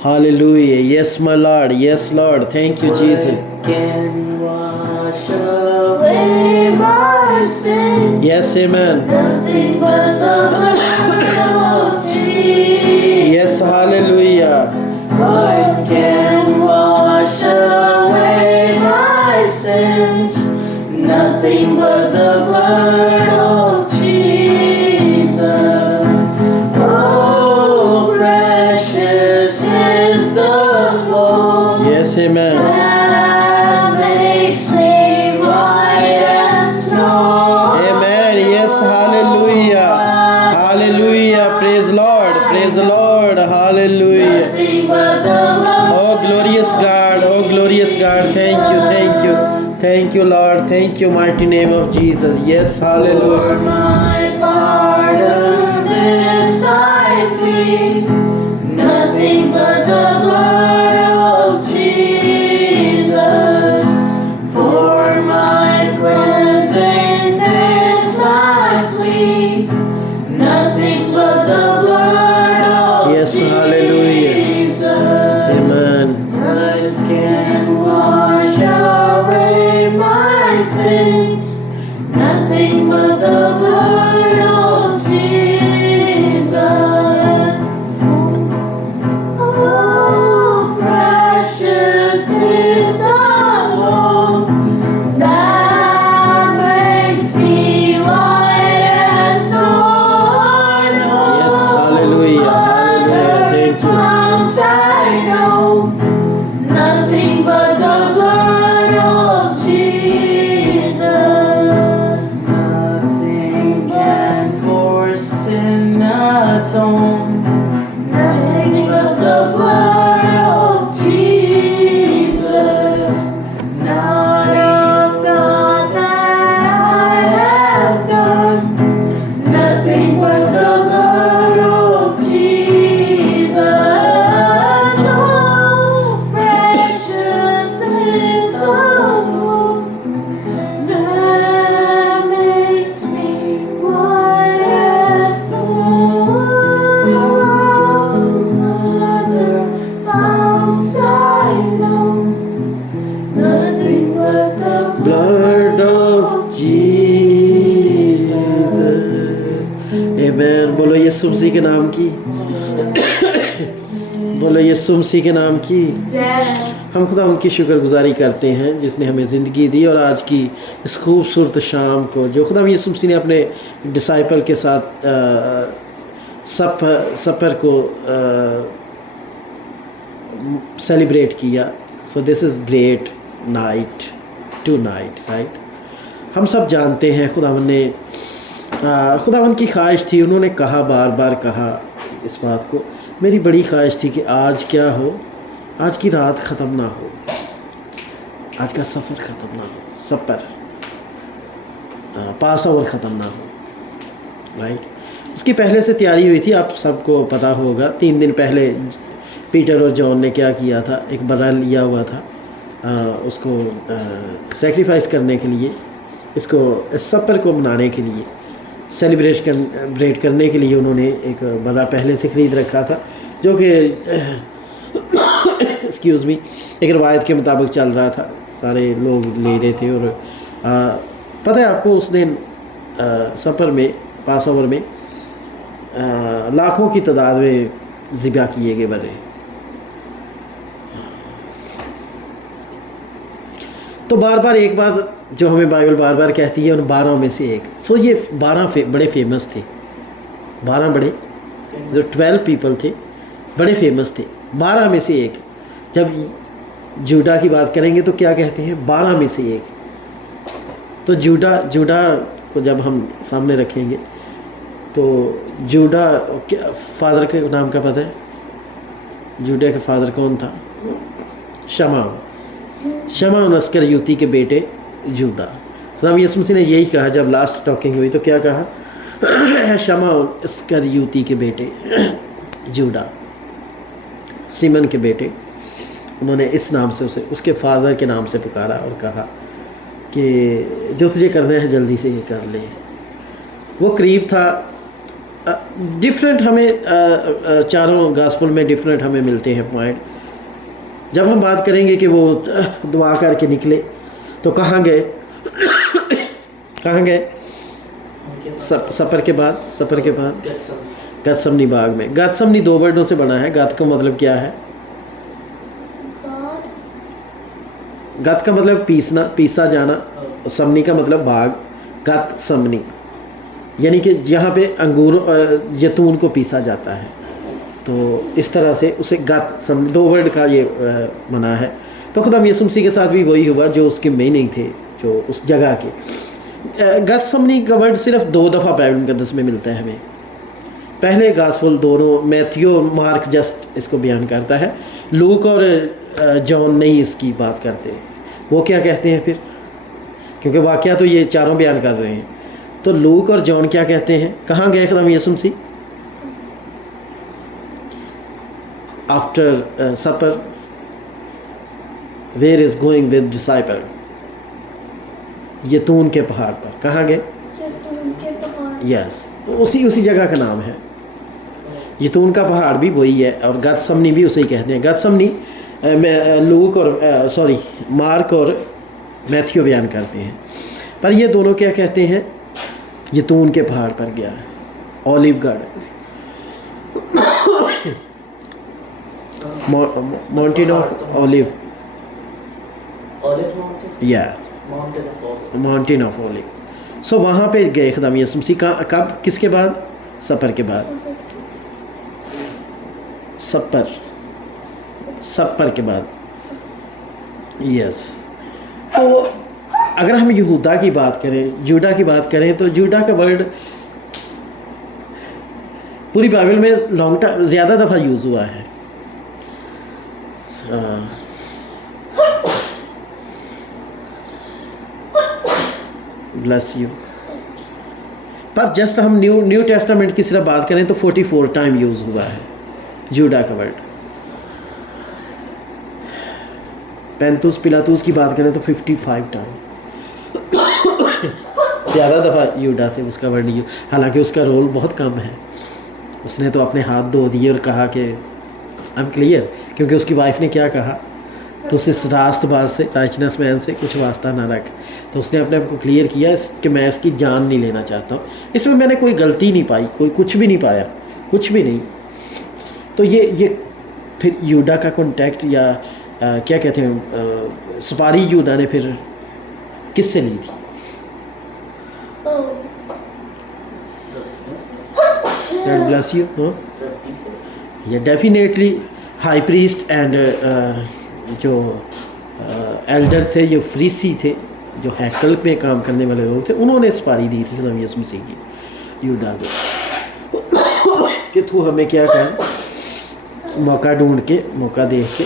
Hallelujah. Yes, my Lord. Yes, Lord. Thank you, Jesus. Can wash away my sins. Yes, amen. Nothing but the blood of Jesus. Yes, hallelujah. What can wash away my sins? Nothing but the blood of Jesus. Oh, precious is the flow. Yes, amen. That makes me white as snow. Amen. Yes, hallelujah. Hallelujah. Praise Lord. Praise the Lord. Hallelujah. Nothing but the blood. Oh, glorious God. Oh, glorious God. Thank you. Thank you. Thank you, Lord. Thank you, mighty name of Jesus. Yes, For hallelujah. my part of this I sing, nothing but the blood of Jesus. For my cleansing this my plea, nothing but the blood of Yes, hallelujah. Jesus. Amen. Blood can wash away my sins. Nothing but the blood of Jesus. Oh, precious is the blood that makes me white as snow. Yes, hallelujah. Hallelujah. Thank you. I know nothing but the blood of Jesus. Nothing can for sin atone. Nothing but the blood of Jesus. Not of God that I have done. Nothing but the blood of Jesus. Oh, precious is the blood that makes me white as snow. Other founts I know, nothing but the Blood of Jesus. Amen. बोलो यीशु मसीह के नाम की। बोलो यीशु मसीह के नाम की। हम खुदा उनकी शुक्रगुजारी करते हैं जिसने हमें ज़िंदगी दी और आज की इस खूबसूरत शाम को जो खुदा यीशु मसीह ने अपने डिसाइपल के साथ सफ़र को सेलिब्रेट किया। So this is great night tonight, right. हम सब जानते हैं खुदावन की ख्वाहिश थी, उन्होंने कहा, बार बार कहा इस बात को, मेरी बड़ी ख्वाहिश थी कि आज क्या हो, आज की रात ख़त्म ना हो, आज का सफ़र ख़त्म ना हो, पास ओवर ख़त्म ना हो, राइट। उसकी पहले से तैयारी हुई थी, आप सबको पता होगा। 3 दिन पहले पीटर और जॉन ने क्या किया था, एक बर्रा लिया हुआ था उसको सेक्रीफाइस करने के लिए, इसको इस सफ़र को मनाने के लिए, सेलिब्रेट करने के लिए उन्होंने एक बर्रा पहले से ख़रीद रखा था, जो कि एक्सक्यूज़ मी एक रवायत के मुताबिक चल रहा था, सारे लोग ले रहे थे। और पता है आपको, उस दिन सफ़र में, पास ओवर में लाखों की तादाद में ज़िबा किए गए बर्रे। तो बार बार एक बात जो हमें बाइबल बार बार कहती है, उन 12 में से एक। सो ये 12 बड़े फेमस थे, 12 बड़े, जो 12 पीपल थे, बड़े फेमस थे। 12 में से एक, जब जूडा की बात करेंगे तो क्या कहते हैं, 12 में से एक। तो जूडा को जब हम सामने रखेंगे तो जूडा क्या फादर के नाम का पता है? जूडा का फादर कौन था? शमाउन अस्कर यूती के बेटे जूदा। खुदा यीशु मसीह ने यही कहा जब लास्ट टॉकिंग हुई, तो क्या कहा? शमाउन अस्कर यूती के बेटे जूडा, सिमन के बेटे। उन्होंने इस नाम से उसे, उसके फादर के नाम से पुकारा और कहा कि जो तुझे करना है जल्दी से ये कर ले। वो करीब था डिफरेंट हमें चारों गास्पुल में डिफरेंट हमें मिलते हैं पॉइंट। जब हम बात करेंगे कि वो दुआ करके निकले तो कहाँ गए कहाँ गए? सफ़र के बाद गतसमनी बाग में। गतसमनी 2 वर्डों से बना है। गत का मतलब क्या है? God, गत का मतलब पीसा जाना। समनी का मतलब बाग। गत समनी यानी कि जहाँ पे अंगूर जैतून को पीसा जाता है, तो इस तरह से उसे गत समनी 2 वर्ड का ये बना है। तो खुदा यीशु मसीह के साथ भी वही हुआ जो उसके मीनिंग थे, जो उस जगह के। गत समनी का वर्ड सिर्फ 2 दफ़ा बाइबल मुक़द्दस में मिलता है हमें। पहले गास्पुल दोनों, मैथ्यू मार्क जस्ट इसको बयान करता है, लूक और जॉन नहीं इसकी बात करते। वो क्या कहते हैं फिर? क्योंकि वाक़या तो ये चारों बयान कर रहे हैं, तो लूक और जॉन क्या कहते हैं? कहाँ गए खुदा Yeshu Masih? After supper where is going with disciple, यतून के पहाड़ पर। कहाँ गए? जैतून के पहाड़। यस, उसी जगह का नाम है। यतून का पहाड़ भी वही है, और गतसमनी भी उसे ही कहते हैं। गतसमनी लूक और मार्क और मैथ्यू बयान करते हैं, पर ये दोनों क्या कहते हैं? यतून के पहाड़ पर गया, olive garden, mountain of olive, या माउंटेन ऑफ ऑलिव। सो वहाँ पे गए खुदा यीशु मसीह। कब? किसके बाद? सफ़र के बाद। सफ़र के बाद, यस। तो अगर हम यहूदा की बात करें, जूडा की बात करें, तो जूडा का वर्ड पूरी बाइबल में लॉन्ग टाइम ज़्यादा दफ़ा यूज़ हुआ है। Bless you. पर जस्ट हम न्यू टेस्टामेंट की सिर्फ बात करें तो 44 टाइम यूज़ हुआ है जूडा का वर्ड। पैंतुस पिलातुस की बात करें तो 55 टाइम, ज़्यादा दफ़ा यूडा से उसका वर्ड यूज। हालांकि उसका रोल बहुत कम है। उसने तो अपने हाथ धो दिए और कहा कि आई एम क्लियर, क्योंकि उसकी वाइफ ने क्या कहा? तो इस रास्तबाज से, राइचनेस मैन से कुछ वास्ता ना रख। तो उसने अपने आप को क्लियर किया कि मैं इसकी जान नहीं लेना चाहता हूँ। इसमें मैंने कोई गलती नहीं पाई, कुछ भी नहीं पाया, कुछ भी नहीं। तो ये फिर यूडा का कॉन्टैक्ट या क्या कहते हैं, सुपारी यूडा ने फिर किससे ली थी? God bless you. ये डेफिनेटली हाई प्रीस्ट एंड जो एल्डर थे, जो फ्रीसी थे, जो हैकल पे काम करने वाले लोग थे, उन्होंने सुपारी दी थी खुदा यीशु मसीह की यूडा को कि तू हमें क्या कर, मौका ढूंढ के, मौका देख के।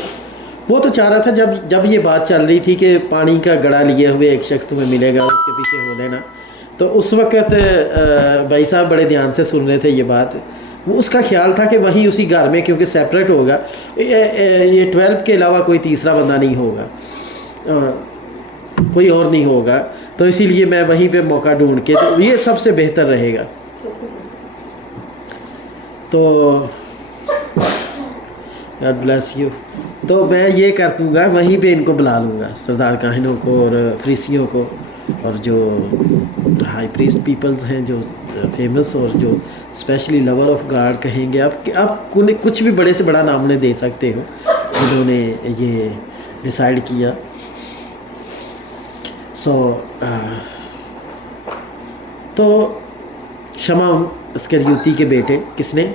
वो तो चाह रहा था, जब ये बात चल रही थी कि पानी का गड़ा लिए हुए एक शख्स तुम्हें मिलेगा, उसके पीछे हो लेना, तो उस वक़्त भाई साहब बड़े ध्यान से सुन रहे थे ये बात। वो उसका ख्याल था कि वहीं उसी घर में, क्योंकि सेपरेट होगा, ये 12 के अलावा कोई तीसरा बंदा नहीं होगा, कोई और नहीं होगा, तो इसीलिए मैं वहीं पे मौका ढूंढ के, तो ये सबसे बेहतर रहेगा। तो गॉड ब्लेस यू। तो मैं ये कर दूँगा, वहीं पे इनको बुला लूँगा, सरदार काहिनों को और फरीसियों को, और जो हाई प्रीस्ट पीपल्स हैं, जो फेमस और जो स्पेशली लवर ऑफ गॉड कहेंगे आप कुछ भी बड़े से बड़ा नाम उन्हें दे सकते हो, जिन्होंने ये डिसाइड किया। तो शमौन इस्करियोती के बेटे किसने?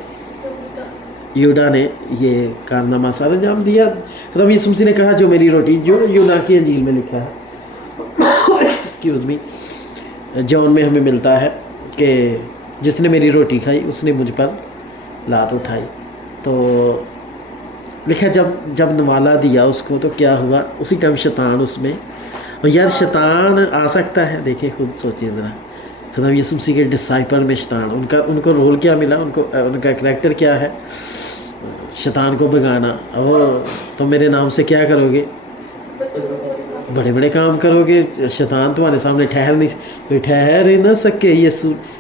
यूडा ने ये कारनामा सारा अंजाम दिया। मतलब यीशु मसीह ने कहा जो मेरी रोटी, जो यूना की अंजील में लिखा है, एक्सक्यूज़ मी, जॉन में हमें मिलता है कि जिसने मेरी रोटी खाई उसने मुझ पर लात उठाई। तो लिखा जब नवाला दिया उसको तो क्या हुआ, उसी टाइम शैतान उसमें, और यार शैतान आ सकता है, देखिए खुद सोचिए ज़रा। खुदा यीशु मसीह के डिसाइपल में शैतान, उनको रोल क्या मिला, उनका करैक्टर क्या है? शैतान को भगाना। और तो मेरे नाम से क्या करोगे? बड़े बड़े काम करोगे। शैतान तुम्हारे सामने ठहर न सके।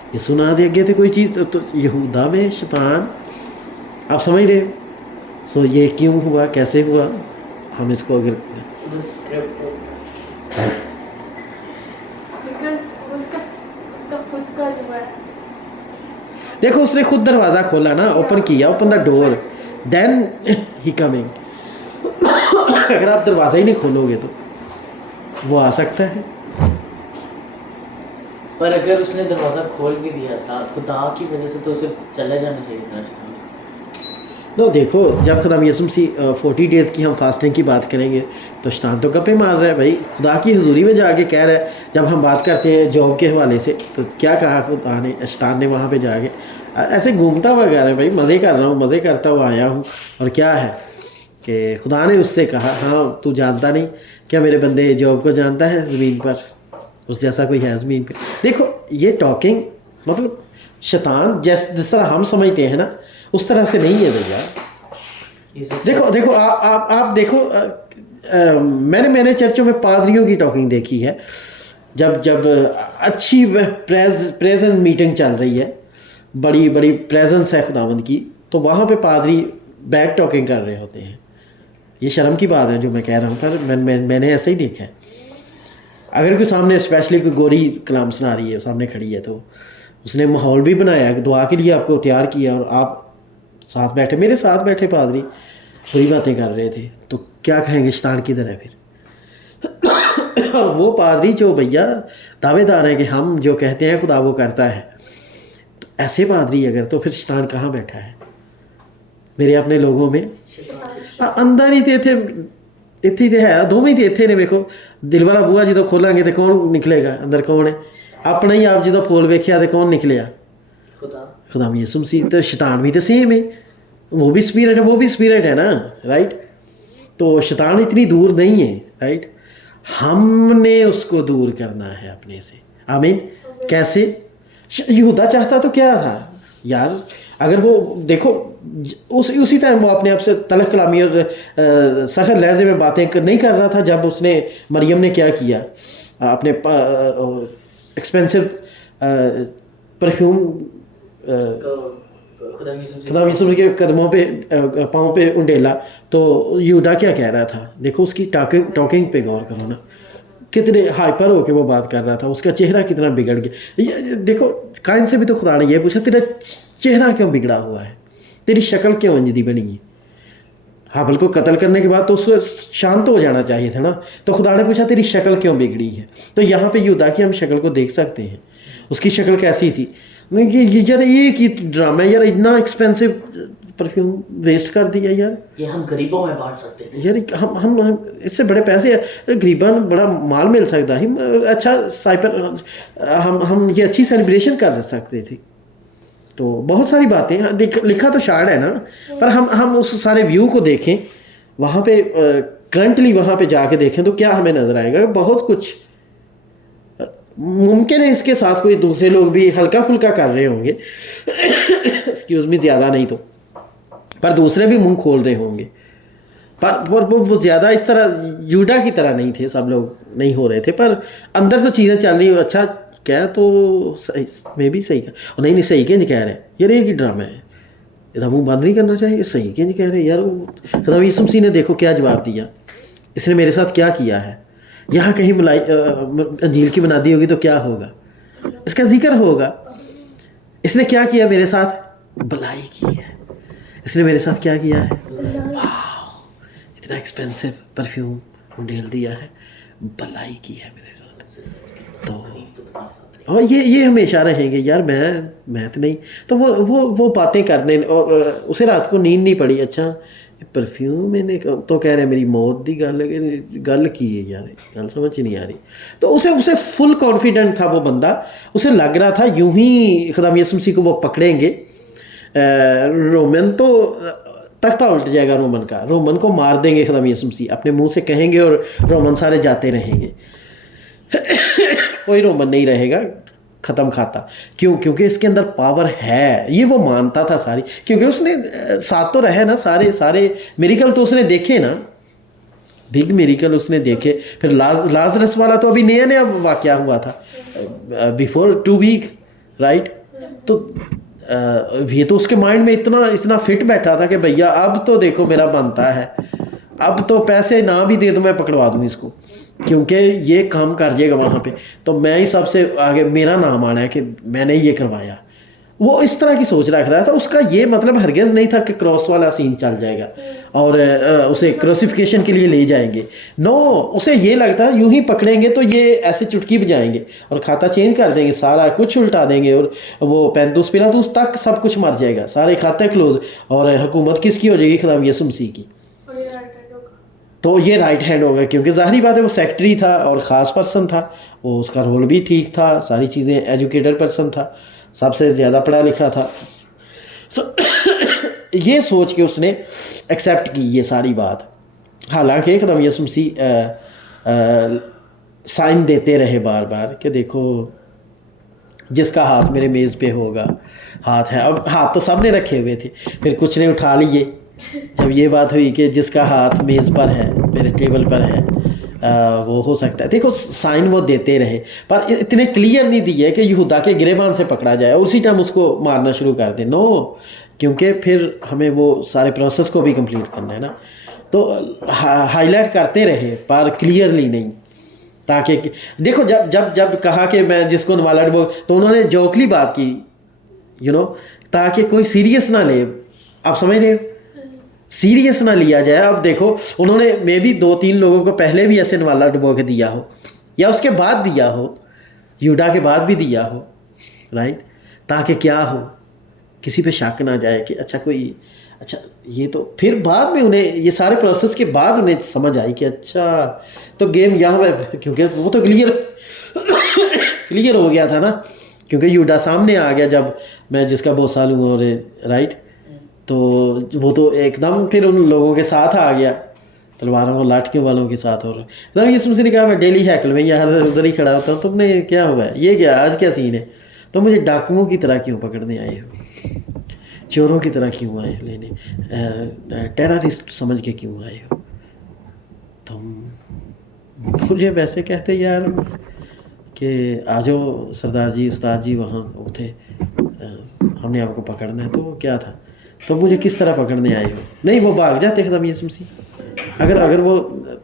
ये सुना दे गए थे कोई चीज़, तो यहूदा में शैतान, आप समझ रहे हो। सो ये क्यों हुआ, कैसे हुआ, हम इसको अगर बिकॉज उसका खुद का जो है, देखो उसने खुद दरवाज़ा खोला ना, ओपन किया, open the door, then he coming. अगर आप दरवाज़ा ही नहीं खोलोगे तो वो आ सकता है। पर अगर उसने दरवाज़ा खोल भी दिया था खुदा की वजह से, तो उसे चले जाना चाहिए था शैतान। नो देखो, जब खुदा यीशु मसीह 40 डेज़ की हम फास्टिंग की बात करेंगे तो शैतान तो गप्पे मार रहा है भाई, खुदा की हजूरी में जाके कह रहा है। जब हम बात करते हैं जॉब के हवाले से, तो क्या कहा खुदा ने, शैतान ने वहाँ पे जाके ऐसे घूमता हुआ कह रहा है भाई मज़े कर रहा हूँ, मज़े करता हुआ आया हूँ। और क्या है कि खुदा ने उससे कहा, हाँ तू जानता नहीं क्या मेरे बंदे जॉब को जानता है, ज़मीन पर उस जैसा कोई है ज़मीन पे। देखो ये टॉकिंग मतलब शैतान जिस तरह हम समझते हैं ना, उस तरह से नहीं है भैया। देखो आप देखो, मैंने चर्चों में पादरियों की टॉकिंग देखी है। जब अच्छी प्रेजेंस मीटिंग चल रही है, बड़ी बड़ी प्रेजेंस है खुदावंद की, तो वहाँ पे पादरी बैक टॉकिंग कर रहे होते हैं। ये शर्म की बात है जो मैं कह रहा हूँ, पर मैंने ऐसे ही देखा है। अगर कोई सामने स्पेशली कोई गोरी कलाम सुना रही है, सामने खड़ी है, तो उसने माहौल भी बनाया, दुआ के लिए आपको तैयार किया, और आप साथ बैठे, मेरे साथ बैठे पादरी बुरी बातें कर रहे थे, तो क्या कहेंगे शैतान किधर है फिर। और वो पादरी जो भैया दावेदार हैं कि हम जो कहते हैं खुदा वो करता है, तो ऐसे पादरी अगर, तो फिर शैतान कहाँ बैठा है मेरे अपने लोगों में। अंदर ही थे इतने ही है, दोवें ही इतने ने। देखो दिल वाला बूहा जो खोलेंगे तो कौन निकलेगा, अंदर कौन है, अपना ही आप जो फूल वेख्या तो कौन निकलिया, खुदा यीशु मसीह। तो शैतान भी तो सेम है, वो भी स्पिरिट है, वो भी स्पिरिट है ना, राइट। तो शैतान इतनी दूर नहीं है, राइट। हमने उसको दूर करना है अपने से, आमीन। कैसे? यहूदा चाहता तो क्या था यार, अगर वो देखो उसी टाइम वो अपने आप से तलख कलामी और सख्त लहजे में बातें नहीं कर रहा था, जब उसने मरियम ने क्या किया, अपने एक्सपेंसिव परफ्यूम खुदा यीशु के कदमों पे पाँव पे उंडेला। तो यहूदा क्या कह रहा था, देखो उसकी टॉकिंग पे गौर करो ना, कितने हाइपर होके वो बात कर रहा था, उसका चेहरा कितना बिगड़ गया। देखो काइन से भी तो खुदा ने ये पूछा, तेरा चेहरा क्यों बिगड़ा हुआ है, तेरी शक्ल क्यों अंजदी बनी है। हाबिल को कत्ल करने के बाद तो उसको शांत हो जाना चाहिए था ना, तो खुदा ने पूछा तेरी शक्ल क्यों बिगड़ी है। तो यहाँ पे यहूदा की हम शक्ल को देख सकते हैं, उसकी शक्ल कैसी थी। यार ये की ड्रामा है यार, इतना एक्सपेंसिव परफ्यूम वेस्ट कर दिया यार, ये हम गरीबों में बांट सकते थे यार। हम इससे बड़े पैसे गरीबन बड़ा माल मिल सकता है, अच्छा साइपर हम ये अच्छी सेलिब्रेशन कर सकते थे। तो बहुत सारी बातें लिखा तो शायद है ना, पर हम उस सारे व्यू को देखें, वहाँ पे करंटली वहाँ पे जाके देखें तो क्या हमें नज़र आएगा, बहुत कुछ मुमकिन है इसके साथ कोई दूसरे लोग भी हल्का फुल्का कर रहे होंगे, एक्सक्यूज मी, ज़्यादा नहीं तो, पर दूसरे भी मुंह खोल रहे होंगे, पर वो ज़्यादा इस तरह यूडा की तरह नहीं थे, सब लोग नहीं हो रहे थे, पर अंदर तो चीज़ें चल रही। अच्छा क्या तो सही, मे भी सही और नहीं सही क्या नहीं कह रहे यार, एक ही ड्रामा है, इधर मुँह बंद नहीं करना चाहिए, सही क्या नहीं कह रहे यार। खुदा यीशु मसीह ने देखो क्या जवाब दिया, इसने मेरे साथ क्या किया है। यहाँ कहीं अंजील की बना दी होगी तो क्या होगा, इसका जिक्र होगा, इसने क्या किया मेरे साथ, भलाई की है, इसने मेरे साथ क्या किया है, वाह इतना एक्सपेंसिव परफ्यूम उंडेल दिया है, भलाई की है मेरे साथ। तो और ये हमेशा रहेंगे यार, मैं तो नहीं। तो वो बातें करने, और उसे रात को नींद नहीं पड़ी। अच्छा परफ्यूम मैंने तो कह रहे मेरी मौत की गल की है यार, गल समझ ही नहीं आ रही। तो उसे फुल कॉन्फिडेंट था वो बंदा, उसे लग रहा था यूं ही खुदा यीशु मसीह को वो पकड़ेंगे, रोमन तो तख्ता उल्ट जाएगा रोमन का, रोमन को मार देंगे खुदा यीशु मसीह, अपने मुंह से कहेंगे और रोमन सारे जाते रहेंगे। कोई रोमन नहीं रहेगा ख़त्म खाता। क्यों? क्योंकि इसके अंदर पावर है, ये वो मानता था सारी, क्योंकि उसने साथ तो रहे ना, सारे मेरिकल तो उसने देखे ना, बिग मेरिकल उसने देखे। फिर लाजरस वाला तो अभी नया वाक़या हुआ था, बिफोर 2 वीक, राइट। तो ये तो उसके माइंड में इतना इतना फिट बैठा था कि भैया अब तो देखो मेरा बनता है, अब तो पैसे ना भी दे दूँ मैं पकड़वा दूँ इसको, क्योंकि ये काम कर जाएगा वहाँ पे, तो मैं ही सबसे आगे, मेरा नाम आना है कि मैंने ये करवाया। वो इस तरह की सोच रख रहा था। उसका ये मतलब हरगिज़ नहीं था कि क्रॉस वाला सीन चल जाएगा और उसे क्रोसिफिकेशन के लिए ले जाएंगे। नो, उसे ये लगता यूं ही पकड़ेंगे तो ये ऐसे चुटकी बजाएंगे और खाता चेंज कर देंगे, सारा कुछ उल्टा देंगे और वो पैंतुस पिलातुस तक सब कुछ मर जाएगा, सारे खाते क्लोज, और हुकूमत किसकी हो जाएगी? खुदा यसु मसीह की। और ये राइट हैंड होगा। तो ये राइट हैंड होगा, क्योंकि ज़ाहिरी बात है वो सेक्रेटरी था और ख़ास पर्सन था, वो उसका रोल भी ठीक था, सारी चीज़ें, एजुकेटेड पर्सन था, सबसे ज़्यादा पढ़ा लिखा था। तो ये सोच के उसने एक्सेप्ट की ये सारी बात। हालांकि एकदम यसु मसीह साइन देते रहे बार बार कि देखो जिसका हाथ मेरे मेज़ पे होगा, हाथ है, अब हाथ तो सब ने रखे हुए थे, फिर कुछ ने उठा लिए जब ये बात हुई कि जिसका हाथ मेज़ पर है, मेरे टेबल पर है, वो हो सकता है। देखो साइन वो देते रहे, पर इतने क्लियर नहीं दिए कि यहूदा के गिरेबान से पकड़ा जाए और उसी टाइम उसको मारना शुरू कर दे। नो, क्योंकि फिर हमें वो सारे प्रोसेस को भी कंप्लीट करना है ना। तो हाईलाइट करते रहे पर क्लियरली नहीं, ताकि देखो जब जब जब कहा कि मैं जिसको नवाला डुबो, तो उन्होंने जोकली बात की, ताकि कोई सीरियस ना ले। आप समझ रहे हो, सीरियस ना लिया जाए। अब देखो उन्होंने मे भी 2-3 लोगों को पहले भी ऐसे नवाला डुबो के दिया हो या उसके बाद दिया हो, यूडा के बाद भी दिया हो, राइट, ताकि क्या हो, किसी पे शक ना जाए कि अच्छा ये तो, फिर बाद में उन्हें ये सारे प्रोसेस के बाद उन्हें समझ आई कि अच्छा तो गेम यहाँ पे, क्योंकि वो तो क्लियर हो गया था ना, क्योंकि यूडा सामने आ गया जब मैं जिसका बॉस लूँ, और राइट, तो वो तो एकदम फिर उन लोगों के साथ आ गया, तलवारों और लाठियों वालों के साथ। और एकदम यसु मसीह ने कहा मैं डेली हैकल में यहाँ उधर ही खड़ा होता हूँ, तुमने क्या हुआ है, ये क्या आज क्या सीन है, तो मुझे डाकुओं की तरह क्यों पकड़ने आए हो, चोरों की तरह क्यों आए लेने, टेररिस्ट समझ के क्यों आए हो तुम? मुझे वैसे कहते यार कि आ जाओ सरदार जी, उस्ताद जी वहाँ वो थे, हमने आपको पकड़ना है, तो वो क्या था, तो मुझे किस तरह पकड़ने आए हो? नहीं, वो भाग जाते एकदम यसु मसीह। अगर वो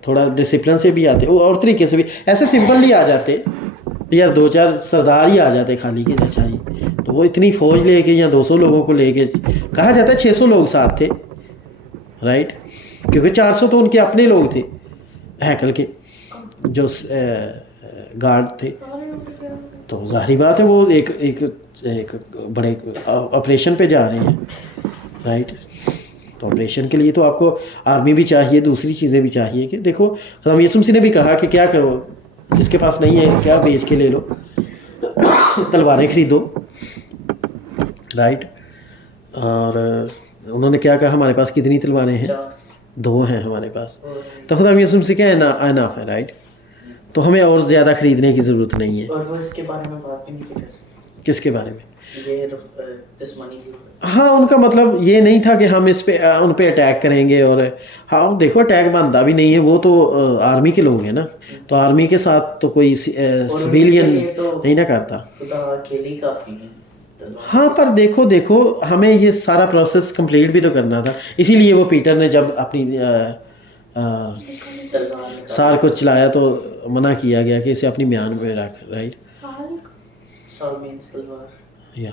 थोड़ा डिसिप्लिन से भी आते, वो और तरीके से भी, ऐसे सिंपली आ जाते यार, 2-4 सरदार ही आ जाते खाली के, अच्छा जी, तो वो इतनी फौज लेके या 200 लोगों को लेके, कहा जाता है 600 लोग साथ थे, राइट, क्योंकि 400 तो उनके अपने लोग थे हैकल के जो गार्ड थे। तो जाहिर बात है वो एक बड़े ऑपरेशन पे जा रहे हैं, राइट, तो ऑपरेशन के लिए तो आपको आर्मी भी चाहिए, दूसरी चीज़ें भी चाहिए। कि देखो खुदा यसु मसीह ने भी कहा कि क्या करो, जिसके पास नहीं है क्या बेच के ले लो, तलवारें खरीदो, राइट। और उन्होंने क्या कहा, हमारे पास कितनी तलवारें हैं? 2 हैं हमारे पास। तो खुदा यसु मसीह क्या इनफ है, राइट, तो हमें और ज़्यादा ख़रीदने की ज़रूरत नहीं है। और वो इसके बारे में बात भी नहीं की। किसके बारे में? ये जिस्मानी की। हाँ, उनका मतलब ये नहीं था कि हम उन पे अटैक करेंगे। और हाँ देखो अटैक बनता भी नहीं है, वो तो आर्मी के लोग हैं ना, तो आर्मी के साथ तो कोई सिविलियन नहीं ना करता। अकेले काफ़ी है। हाँ, पर देखो हमें ये सारा प्रोसेस कंप्लीट भी तो करना था, इसीलिए वो पीटर ने जब अपनी सार को चलाया तो मना किया गया कि इसे अपनी म्यान में रख, राइट। साल मींस तलवार। या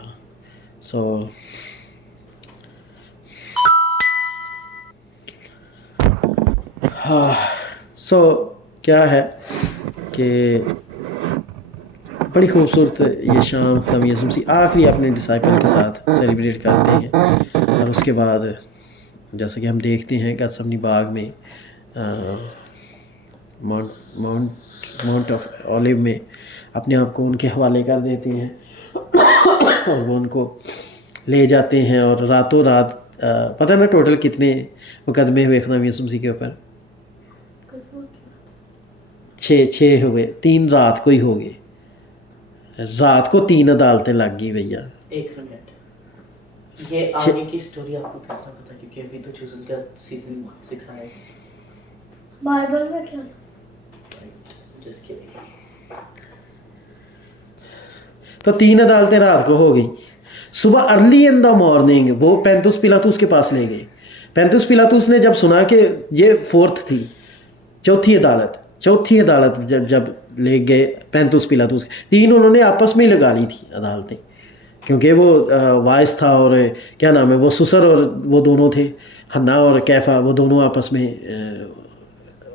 सो हाँ, सो क्या है कि बड़ी खूबसूरत ये शाम खुदा यसु मसीह आखिरी अपने डिसाइपल के साथ सेलिब्रेट करते हैं। और उसके बाद जैसे कि हम देखते हैं गतसमनी बाग में माउंट ऑफ ओलिव में अपने आप को उनके हवाले कर देते हैं और वो उनको ले जाते हैं। और रातों रात पता ना टोटल कितने मुकदमे हुए खुदा यसु मसीह के ऊपर? 6 हुए, 3 रात को ही हो गए। रात को 3 अदालतें लग गई भैया। एक मिनट, ये आगे की स्टोरी आपको किस तरह पता? क्योंकि अभी तो चूजन का सीजन 6 आया है। बाइबल में क्या? जिसके तो 3 अदालतें रात को हो गई। सुबह अर्ली इन द मॉर्निंग वो पेंतुस पिलातुस के पास ले गए। पेंतुस पिलातुस ने जब सुना कि ये फोर्थ थी, चौथी अदालत जब जब ले गए पेंतुस पिलातुस, 3 उन्होंने आपस में ही लगा ली थी अदालतें, क्योंकि वो वाइस था और क्या नाम है वो सुसर और वो दोनों थे, हन्ना और कैफा, वो दोनों आपस में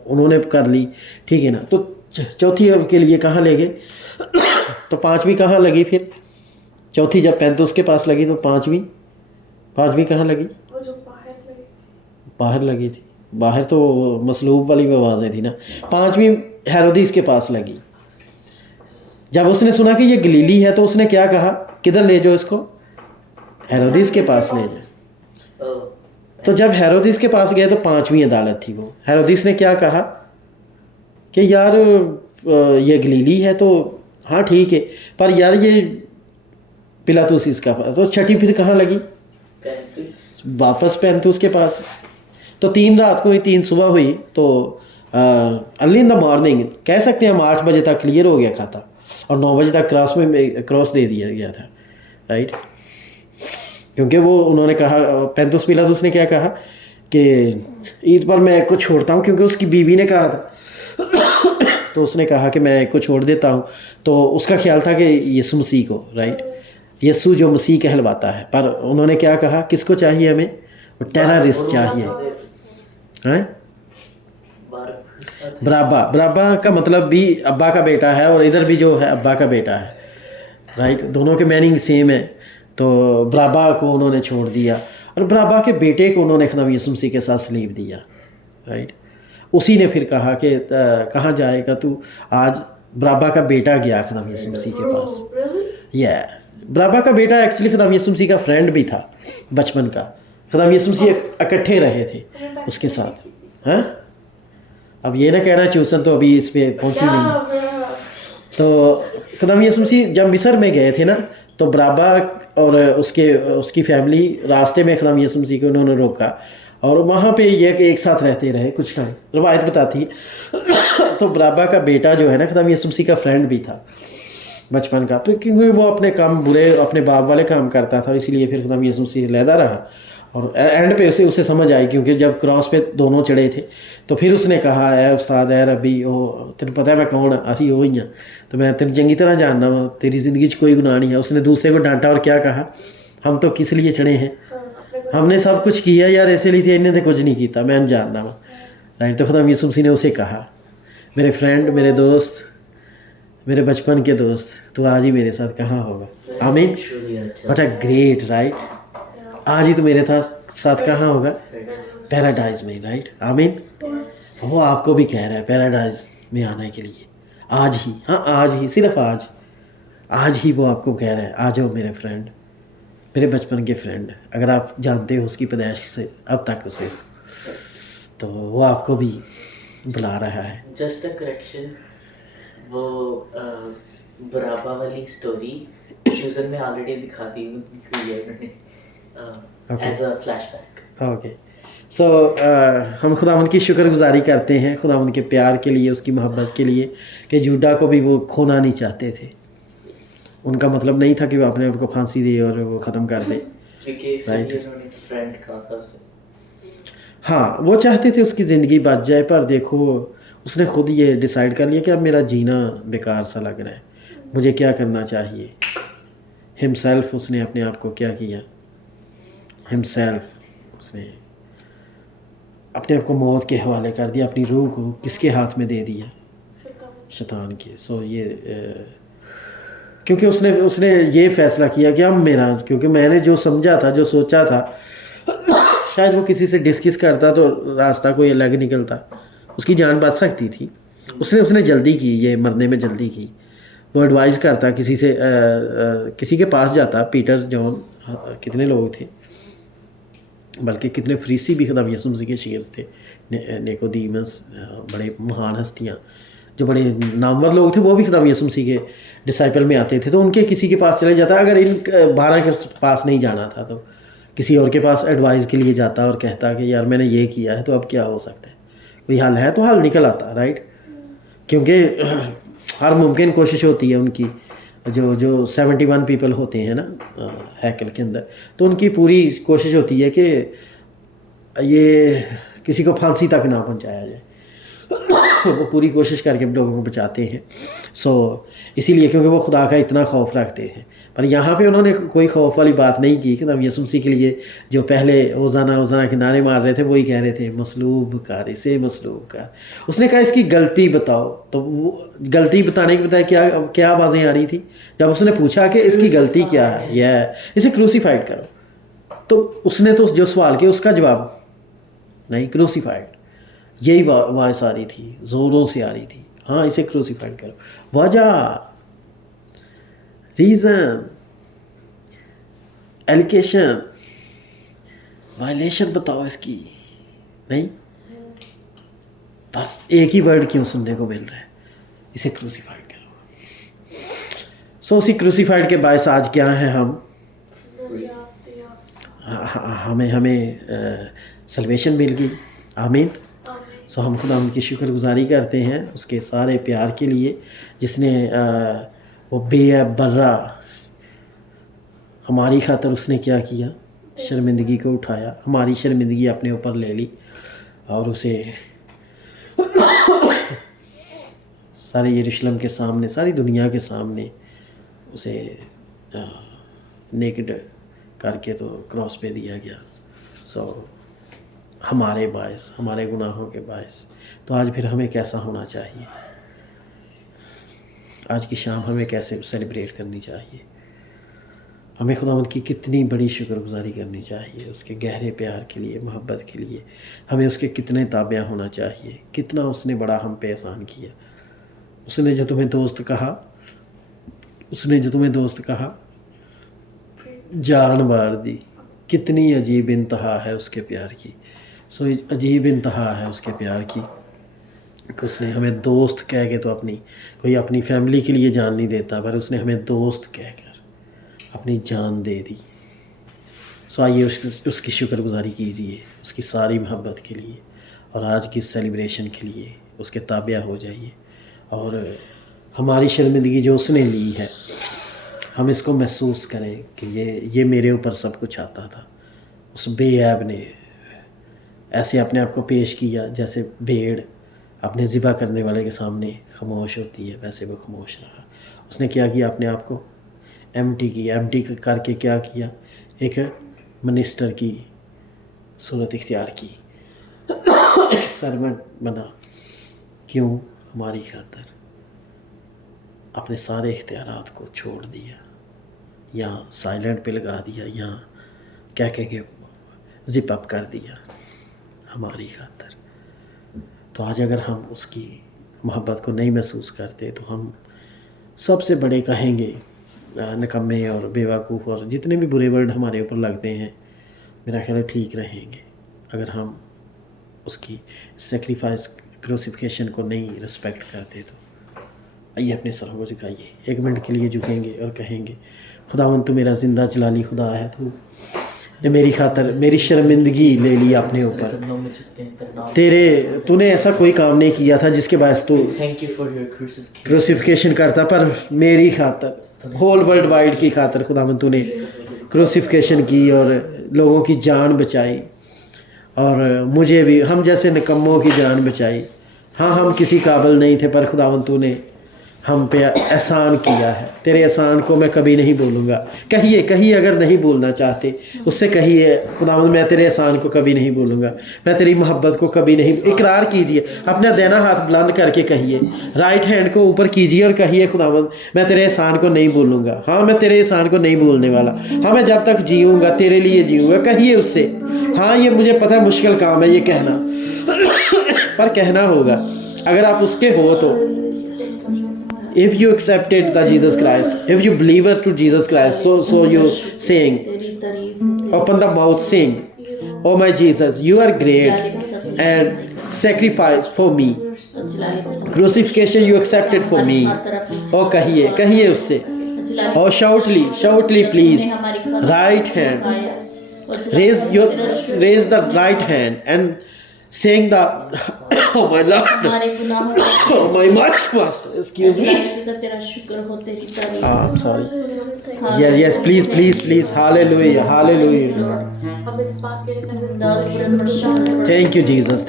उन्होंने कर ली, ठीक है ना। तो चौथी के लिए कहाँ ले गए तो 5वीं कहाँ लगी फिर? चौथी जब पेंतुस के पास लगी तो 5वीं कहाँ लगी? वो जो बाहर लगी। बाहर लगी थी, बाहर तो मसलूब वाली आवाज़ें थी ना। 5वीं हेरोदिस के पास लगी। जब उसने सुना कि ये गलीली है तो उसने क्या कहा, किधर ले जाओ इसको, हेरोदिस के पास ले जाओ। तो जब हेरोदिस के पास गए तो 5वीं अदालत थी वो। हेरोदिस ने क्या कहा कि यार ये गलीली है तो हाँ ठीक है, पर यार ये पिलातुस इसका। तो छठी फिर कहाँ लगी? वापस पेंतुस के पास। तो 3 रात को हुई, 3 सुबह हुई, तो अर्ली इन द मॉर्निंग कह सकते हैं हम 8 बजे तक क्लियर हो गया खाता और 9 बजे तक क्रॉस दे दिया गया था, राइट। क्योंकि वो उन्होंने कहा, पेंतुस पिलातुस ने क्या कहा कि ईद पर मैं एक को छोड़ता हूँ, क्योंकि उसकी बीवी ने कहा था तो उसने कहा कि मैं एक को छोड़ देता हूँ। तो उसका ख्याल था कि यीशु मसीह को, राइट, यीशु जो मसीह कहलवाता है। पर उन्होंने क्या कहा, किसको चाहिए हमें? वो टेररिस्ट चाहिए, हैं। बराबा का मतलब भी अब्बा का बेटा है और इधर भी जो है अब्बा का बेटा है, राइट। दोनों के मीनिंग सेम है। तो बराबा को उन्होंने छोड़ दिया और बराबा के बेटे को उन्होंने खुदा यीशु मसीह के साथ सलीब दिया, राइट। उसी ने फिर कहा कि कहाँ जाएगा तू, आज बराबा का बेटा गया खुदा यीशु मसीह के पास। बराबा का बेटा एक्चुअली खुदा यीशु मसीह का फ्रेंड भी था बचपन का। खुदा यीशु मसीह इकट्ठे रहे थे उसके साथ, हैं। अब ये ना कहना चूसन तो अभी इस पे पहुंची नहीं। तो खुदा यीशु मसीह जब मिस्र में गए थे ना, तो बराबा और उसकी फैमिली रास्ते में खुदा यीशु मसीह को उन्होंने रोका और वहाँ पे ये एक साथ रहते रहे। कुछ टाइम रवायत बताती है तो बराबा का बेटा जो है ना खुदा यीशु मसीह का फ्रेंड भी था बचपन का, क्योंकि वो अपने काम बुरे अपने बाप वाले काम करता था, इसलिए फिर खुदा यीशु मसीह लहदा रहा। और एंड पे उसे समझ आई, क्योंकि जब क्रॉस पे दोनों चढ़े थे तो फिर उसने कहा, है उस्ताद है रबी, ओ तेन पता है मैं कौन, असी वो ही हाँ, तो मैं तेन चंगी तरह जानना वा, तेरी ज़िंदगी कोई गुनाह नहीं है। उसने दूसरे को डांटा और क्या कहा, हम तो किस लिए चढ़े हैं, हमने सब कुछ किया यार, ऐसे लिए थे, इन्हें तो कुछ नहीं किया, मैं जानना वा, राइट। तो खुदा यीशु मसीह ने उसे कहा, मेरे फ्रेंड, मेरे दोस्त, मेरे बचपन के दोस्त, तो आज ही मेरे साथ कहाँ होगा। आमीन। What a great, right. आज ही तो मेरे साथ कहाँ होगा, पैराडाइज में, राइट। आमीन। वो आपको भी कह रहा है पैराडाइज में आने के लिए, आज ही, हाँ आज ही, सिर्फ आज ही वो आपको कह रहा है, आ जाओ मेरे फ्रेंड, मेरे बचपन के फ्रेंड। अगर आप जानते हो उसकी पैदाइश से अब तक उसे, तो वो आपको भी बुला रहा है। जस्ट अ करेक्शन, वो बराबा वाली स्टोरी चूजन में ऑलरेडी दिखा दी हुई है उन्होंने एज अ फ्लैशबैक। ओके, सो हम खुदावंद की शुक्रगुजारी करते हैं, खुदावंद के प्यार के लिए, उसकी मोहब्बत के लिए, कि यहूदा को भी वो खोना नहीं चाहते थे। उनका मतलब नहीं था कि वो अपने आप को फांसी दे और वो ख़त्म कर दे, राइट। हाँ, वो चाहते थे उसकी ज़िंदगी बच जाए, पर देखो उसने खुद ये डिसाइड कर लिया कि अब मेरा जीना बेकार सा लग रहा है, मुझे क्या करना चाहिए। हिमसेल्फ, उसने अपने आप को क्या किया, हिमसेल्फ, उसने अपने आप को मौत के हवाले कर दिया, अपनी रूह को किसके हाथ में दे दिया, शैतान के। सो ये क्योंकि उसने ये फ़ैसला किया कि अब मेरा, क्योंकि मैंने जो समझा था, जो सोचा था, शायद वो किसी से डिस्कस करता तो रास्ता कोई अलग निकलता, उसकी जान बच सकती थी। उसने जल्दी की, ये मरने में जल्दी की। वो एडवाइस करता, किसी के पास जाता, पीटर, जॉन, कितने लोग थे, बल्कि कितने फरीसी भी खुदा यीशु मसीह के शागिर्द थे, निकोदेमुस, बड़े महान हस्तियाँ, जो बड़े नामवर लोग थे, वो भी खुदा यीशु मसीह के डिसाइपल में आते थे। तो उनके किसी के पास चले जाता, अगर इन 12 के पास नहीं जाना था तो किसी और के पास एडवाइस के लिए जाता और कहता कि यार मैंने ये किया है, तो अब क्या हो सकता है, कोई हल है, तो हल निकल आता, राइट। क्योंकि हर मुमकिन कोशिश होती है उनकी, जो 71 पीपल होते हैं ना हैकल के अंदर, तो उनकी पूरी कोशिश होती है कि ये किसी को फांसी तक ना पहुंचाया जाए। वो पूरी कोशिश करके लोगों को बचाते हैं। इसीलिए क्योंकि वो खुदा का इतना खौफ रखते हैं। पर यहाँ पे उन्होंने कोई खौफ वाली बात नहीं की कि नबी यीशु मसीह के लिए जो पहले ओज़ाना के नारे मार रहे थे वही कह रहे थे मसलूब कर, इसे मसलूब कर। उसने कहा इसकी गलती बताओ, तो वो गलती बताने की बताया क्या आवाज़ें आ रही थी जब उसने पूछा कि इसकी गलती क्या है, यह इसे क्रूसीफाइड करो, तो उसने तो जो सवाल किया उसका जवाब नहीं, क्रूसीफाइड। यही वॉइस आ रही थी, ज़ोरों से आ रही थी, हाँ इसे क्रूसीफाइड करो। वजह, रीज़न, एलिगेशन, वायलेशन बताओ इसकी, नहीं, बस एक ही वर्ड क्यों सुनने को मिल रहा है, इसे क्रूसीफाइड करो। उसी क्रूसीफाइड के बायस आज क्या है हम, हमें सल्वेशन मिल गई, आमीन। हम खुदा उनकी शुक्रगुजारी करते हैं उसके सारे प्यार के लिए, जिसने वो बेअब बर्रा हमारी खातर उसने क्या किया, शर्मिंदगी को उठाया, हमारी शर्मिंदगी अपने ऊपर ले ली और उसे सारे यरूशलेम के सामने, सारी दुनिया के सामने उसे नेकेड करके तो क्रॉस पे दिया गया। हमारे बायस, हमारे गुनाहों के बायस। तो आज फिर हमें कैसा होना चाहिए, आज की शाम हमें कैसे सेलिब्रेट करनी चाहिए, हमें खुदावंद की कितनी बड़ी शुक्रगुजारी करनी चाहिए उसके गहरे प्यार के लिए, मोहब्बत के लिए। हमें उसके कितने ताबिया होना चाहिए, कितना उसने बड़ा हम पे एहसान किया। उसने जो तुम्हें दोस्त कहा, उसने जो तुम्हें दोस्त कहा, जान मार दी। कितनी अजीब इंतहा है उसके प्यार की। अजीब इंतहा है उसके प्यार की कि उसने हमें दोस्त कह के, तो कोई अपनी फैमिली के लिए जान नहीं देता, पर उसने हमें दोस्त कहकर अपनी जान दे दी। आइए उसकी शुक्रगुजारी कीजिए उसकी सारी मोहब्बत के लिए, और आज की सेलिब्रेशन के लिए उसके ताबिया हो जाइए। और हमारी शर्मिंदगी जो उसने ली है, हम इसको महसूस करें कि ये मेरे ऊपर सब कुछ आता था। उस बेऐब ने ऐसे अपने आप को पेश किया जैसे भेड़ अपने ज़िबा करने वाले के सामने खामोश होती है, वैसे वो खामोश रहा। उसने क्या किया, अपने आप को एम्प्टी करके क्या किया, एक मिनिस्टर की सूरत इख्तियार की, एक सर्वेंट बना। क्यों? हमारी खातर अपने सारे इख्तियारात को छोड़ दिया, या साइलेंट पे लगा दिया, या क्या कहेंगे जिप अप कर दिया हमारी खातर। तो आज अगर हम उसकी मोहब्बत को नहीं महसूस करते, तो हम सबसे बड़े कहेंगे निकम्मे और बेवकूफ़ और जितने भी बुरे वर्ड हमारे ऊपर लगते हैं, मेरा ख्याल है ठीक रहेंगे अगर हम उसकी सेक्रीफाइस क्रूसिफिकेशन को नहीं रिस्पेक्ट करते। तो आइए अपने सरों को झुकाइए, 1 मिनट के लिए झुकेंगे और कहेंगे, खुदावंद तू मेरा ज़िंदा जलाली खुदा है, तू ने मेरी खातर मेरी शर्मिंदगी ले ली अपने ऊपर। तूने ऐसा कोई काम नहीं किया था जिसके बायस तू क्रूसिफिकेशन करता, पर मेरी खातर, होल वर्ल्ड वाइड की खातर खुदावंद तूने क्रूसिफिकेशन की और लोगों की जान बचाई, और मुझे भी, हम जैसे निकम्मों की जान बचाई। हाँ, हम किसी काबिल नहीं थे, पर खुदावंद तूने हम पे एहसान किया है। तेरे एहसान को मैं कभी नहीं भूलूंगा। कहिए अगर नहीं भूलना चाहते, उससे कहिए, खुदावंद मैं तेरे एहसान को कभी नहीं भूलूंगा, मैं तेरी मोहब्बत को कभी नहीं। इकरार कीजिए, अपना देना हाथ बुलंद करके कहिए, राइट हैंड को ऊपर कीजिए और कहिए, खुदावंद मैं तेरे एहसान को नहीं भूलूंगा। हाँ, मैं तेरे एहसान को नहीं भूलने वाला। हाँ, मैं जब तक जीऊँगा तेरे लिए जीऊँगा। कहिए उससे। हाँ, ये मुझे पता है मुश्किल काम है ये कहना, पर कहना होगा अगर आप उसके हो तो। If you accepted the Jesus Christ, if you believer to Jesus Christ, so you saying, open the mouth, sing, oh my Jesus, you are great and sacrifice for me, crucifixion you accepted for me. Oh कहिए उससे, oh shoutly please, right hand, raise the right hand and saying the oh my Lord, हमारे गुनाहों oh my master, excuse me. पिता तेरा शुक्र हो तेरी तारीफ I'm sorry. Yes, please. Hallelujah. अब इस बात के लिए धन्यवाद। Thank you, Jesus.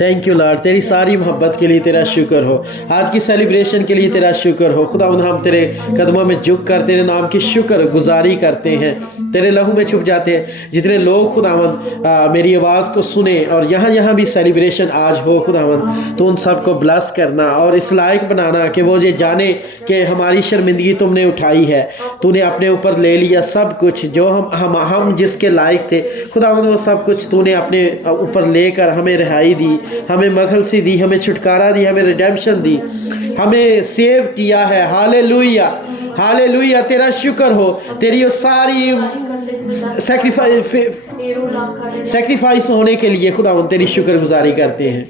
Thank you Lord, तेरी सारी मोहब्बत के लिए तेरा शुक्र हो, आज की सेलिब्रेशन के लिए तेरा शुक्र हो खुदावंद। हम तेरे कदमों में झुक कर तेरे नाम की शुक्र गुजारी करते हैं, तेरे लहू में छुप जाते हैं। जितने लोग खुदावंद मेरी आवाज़ को सुने और यहाँ भी सेलिब्रेशन आज हो खुदावंद, तो उन सब को ब्लेस करना और इस लायक बनाना कि वो ये जाने कि हमारी शर्मिंदगी तुमने उठाई है, तूने अपने ऊपर ले लिया सब कुछ जो हम जिसके लायक थे खुदावंद, वो सब कुछ तूने अपने ऊपर लेकर हमें रिहाई दी, हमें मखलसी दी, हमें छुटकारा दी, हमें रिडेम्पशन दी, हमें सेव किया है। हालेलुया, तेरा शुक्र हो, तेरी वो सारी सेक्रीफाइस होने के लिए खुदावंद तेरी शुक्रगुजारी करते हैं।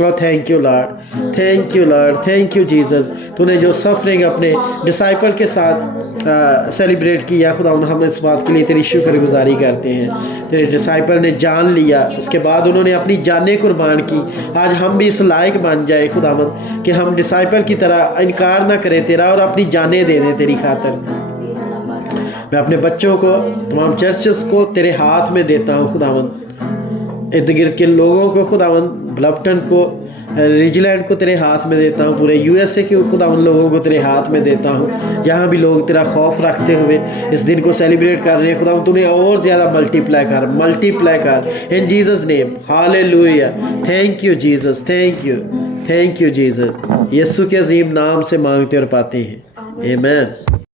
और thank you Lord, thank you Jesus. तूने जो सफरिंग अपने डिसाइपल के साथ सेलिब्रेट किया खुदावंद, हम इस बात के लिए तेरी शुक्रगुजारी करते हैं। तेरे डिसाइपल ने जान लिया, उसके बाद उन्होंने अपनी जानें कुर्बान की। आज हम भी इस लायक बन जाए खुदावंद कि हम डिसाइपल की तरह इनकार ना करें तेरा और अपनी जानें दे दें तेरी खातिर। मैं अपने बच्चों को, तमाम चर्चेस को तेरे हाथ में देता हूँ खुदावंद, इर्द गिर्द के लोगों को खुदावंद, ब्लफटन को, रिजलैंड को तेरे हाथ में देता हूँ, पूरे USA के खुदावंद लोगों को तेरे हाथ में देता हूँ। जहाँ भी लोग तेरा खौफ रखते हुए इस दिन को सेलिब्रेट कर रहे हैं खुदावंद, तूने और ज़्यादा मल्टीप्लाई कर in Jesus name. Hallelujah, thank you Jesus, thank you Jesus. Yeshu के अजीम नाम से मांगते और पाते हैं, आमीन।